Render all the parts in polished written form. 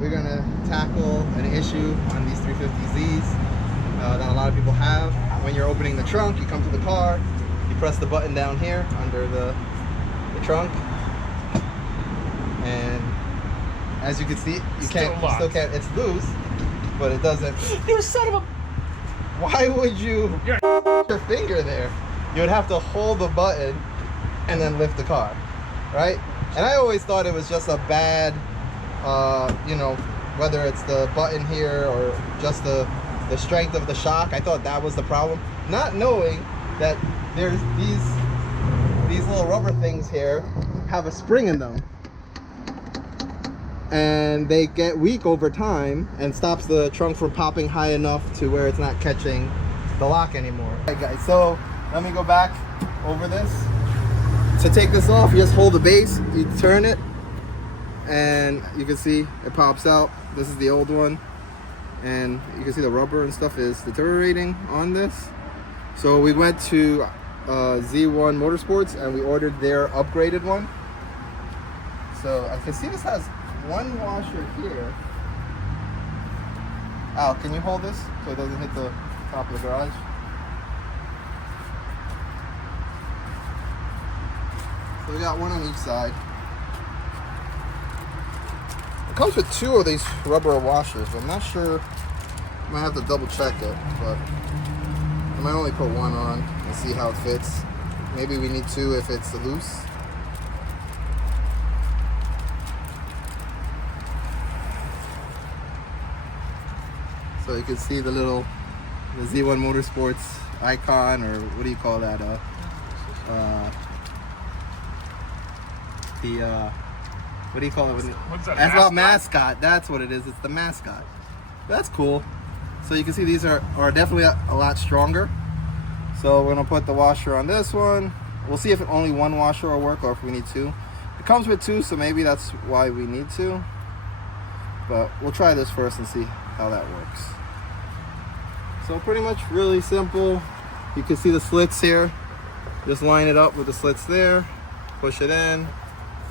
we're gonna tackle an issue on these 350z's that a lot of people have. When you're opening the trunk, you come to the car, you press the button down here under the trunk, and as you can see, you still can't, it's loose, but it doesn't. You son of a... Why would you your finger there? You would have to hold the button and then lift the car, right? And I always thought it was just a bad, you know, whether it's the button here or just the strength of the shock. I thought that was the problem, not knowing that there's these little rubber things here have a spring in them, and they get weak over time and stops the trunk from popping high enough to where it's not catching the lock anymore. Alright guys, so let me go back over this. To take this off, you just hold the base, you turn it, and you can see it pops out. This is the old one, and you can see the rubber and stuff is deteriorating on this. So we went to Z1 Motorsports and we ordered their upgraded one. So I can see this has one washer here. Al, can you hold this so it doesn't hit the top of the garage? So we got one on each side. It comes with two of these rubber washers. I'm not sure. I might have to double check it, but I might only put one on and see how it fits. Maybe we need two if it's loose. So you can see the Z1 Motorsports icon, or what do you call that? What do you call it? What's that? That's about mascot. That's what it is. It's the mascot. That's cool. So you can see these are definitely a lot stronger. So we're gonna put the washer on this one. We'll see if only one washer will work or if we need two. It comes with two, so maybe that's why we need two. But we'll try this first and see how that works. So pretty much really simple. You can see the slits here. Just line it up with the slits there. Push it in,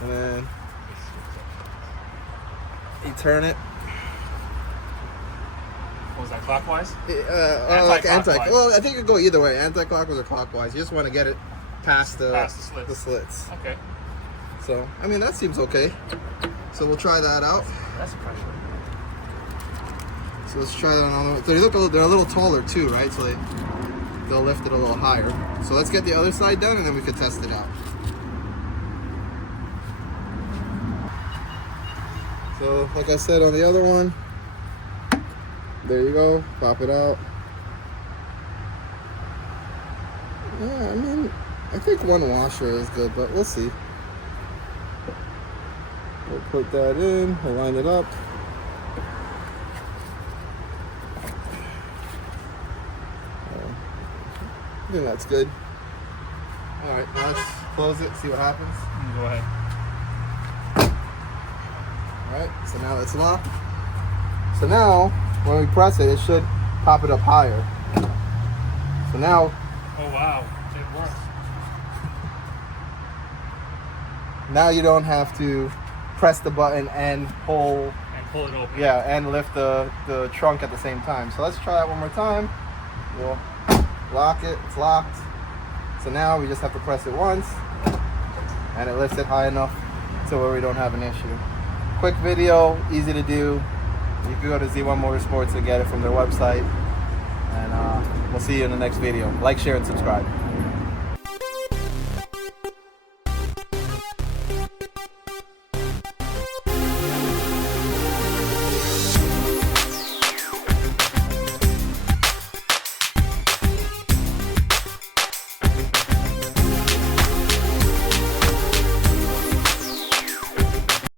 and then you turn it. What was that, clockwise? Anti-clockwise. Well, I think it could go either way, anti-clockwise or clockwise. You just want to get it past the slits. Okay. So, I mean, that seems okay. So we'll try that out. That's a pressure. So let's try that on. So they're a little taller too, right? So they'll lift it a little higher. So let's get the other side done, and then we can test it out. So, like I said on the other one, there you go, pop it out. Yeah, I mean, I think one washer is good, but we'll see. We'll put that in, we'll line it up. I think that's good. Alright, now let's close it, see what happens. Go ahead. Alright, so now it's locked. So now, when we press it, it should pop it up higher. So now... Oh wow, it works. Now you don't have to press the button and pull... And pull it open. Yeah, and lift the trunk at the same time. So let's try that one more time. We'll lock it, it's locked. So now we just have to press it once, and it lifts it high enough to where we don't have an issue. Quick video, easy to do. You can go to Z1 Motorsports and get it from their website. And we'll see you in the next video. Like, share, and subscribe.